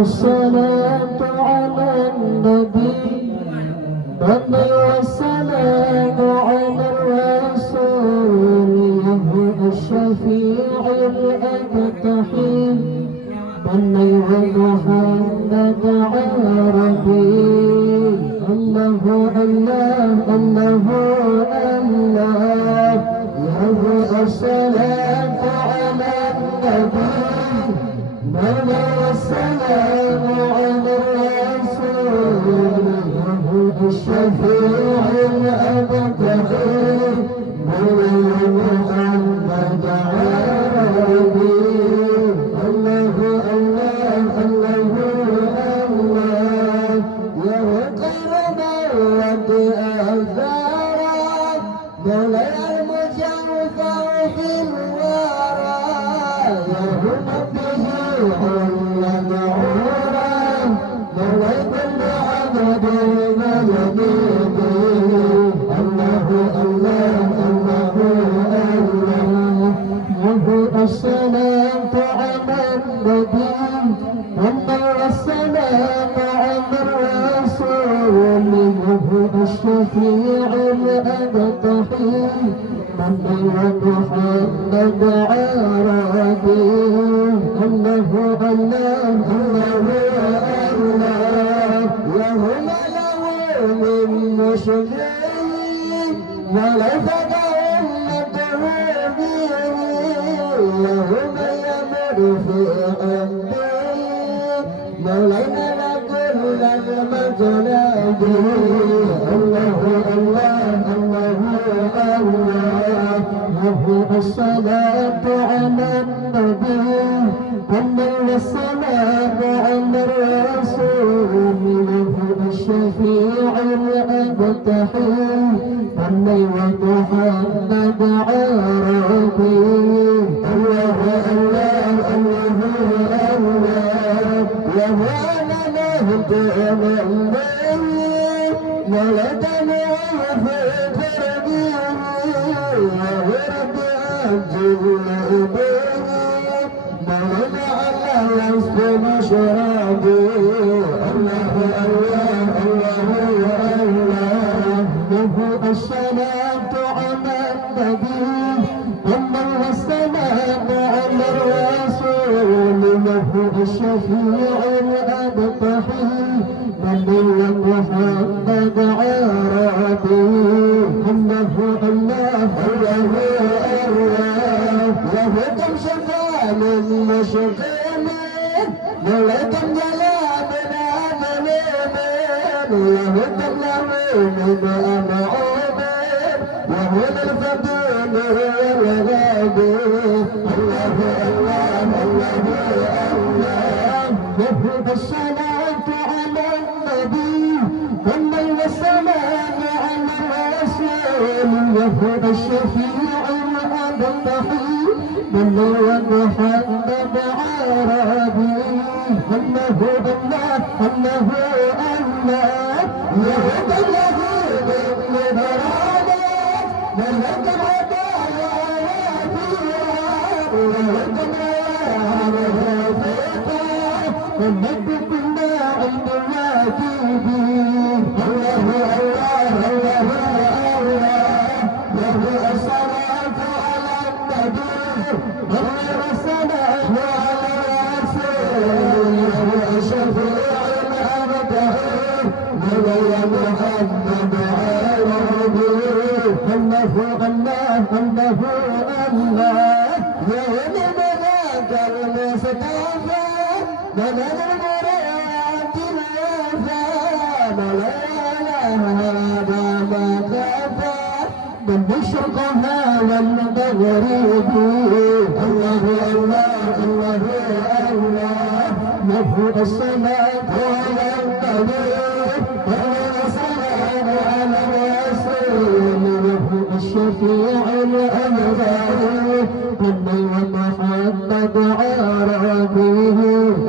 الصلاة على النبي والسلام على الرسول الشفيع الأبتحي محمد عربي الله الله الله الله له الصلاة على النبي والسلام على الرسول الشفيع الأبتحي محمد عربي الله الله الله الله يا قرب وتأثرا مولاي المجرفع في الورى يهون به علم عورا مولاي كل عبد المجيد الله الله الله الله له الصلاة على النبي والسلام على الرسول له الشفيع الأبتحي محمد عربي الله الله الله الله وهم له من مشركين وليس كأمته وهم يمر في الدين مولانا كل المجناد الله الله الله الله له الصلاة على النبي والسلام على الرسول له الشفيع الأبتحي محمد عربي الله الله الله الله وهنا نهدى الليل ولدنا في تربيه ورد أجل إبيه مولا على وصف مشربه الله الله الله الله له الصلاة على النبي والسلام على الرسول له الشفيع الأبتحي محمد عربي الله الله الله الله له كم شفاء للمشركين له كم جلال من له كم لعين بأنعام وهو الفضل والغابي الله الله الله الله له الصلاة على النبي والسلام على الرسول له الشفيع الأبتحي محمد عربي الله الله الله الله يهد له بالمبارك ملك الهدايا ومد كل عند واجبي الله الله الله الله له الصلاة على النبي والسلام على الرسول له الشفيع الأبتحي مولاي محمد عربي الله الله الله الله يا ملاك المصطفى مدد المراد الوفا مولانا هذا ما كفى من الشقها والمغرب الله الله الله الله له الصلاة على النبي والسلام على الرسول له الشفيع الأبتحي محمد عربي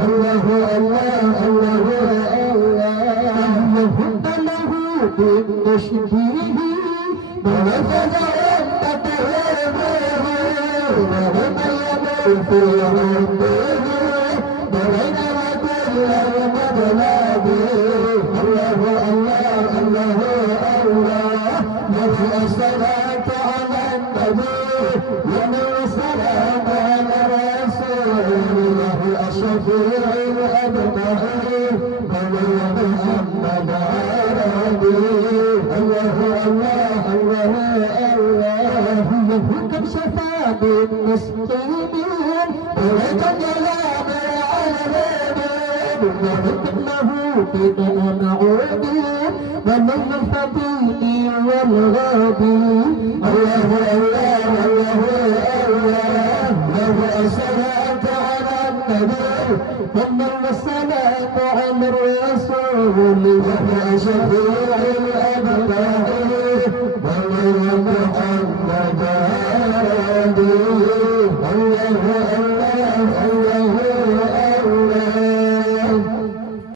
الله الله الله الله يهد له بالتشبيه ونفذ أمته وهم يمر في العبد على المطلب الله الله الله الله نرفع الصلاة على النبي ومن السلام على رسول الله الشفيع الأبدعي محمد عربي الله الله الله الله كم شفى بالمسلمين وتجلى بالعالمين وحكمه بما معودين ومن الفضيل والغابي الله الله الله الله له الصلاة على النبي ثم الصلاة على الرسول وهو شفيع الأبرار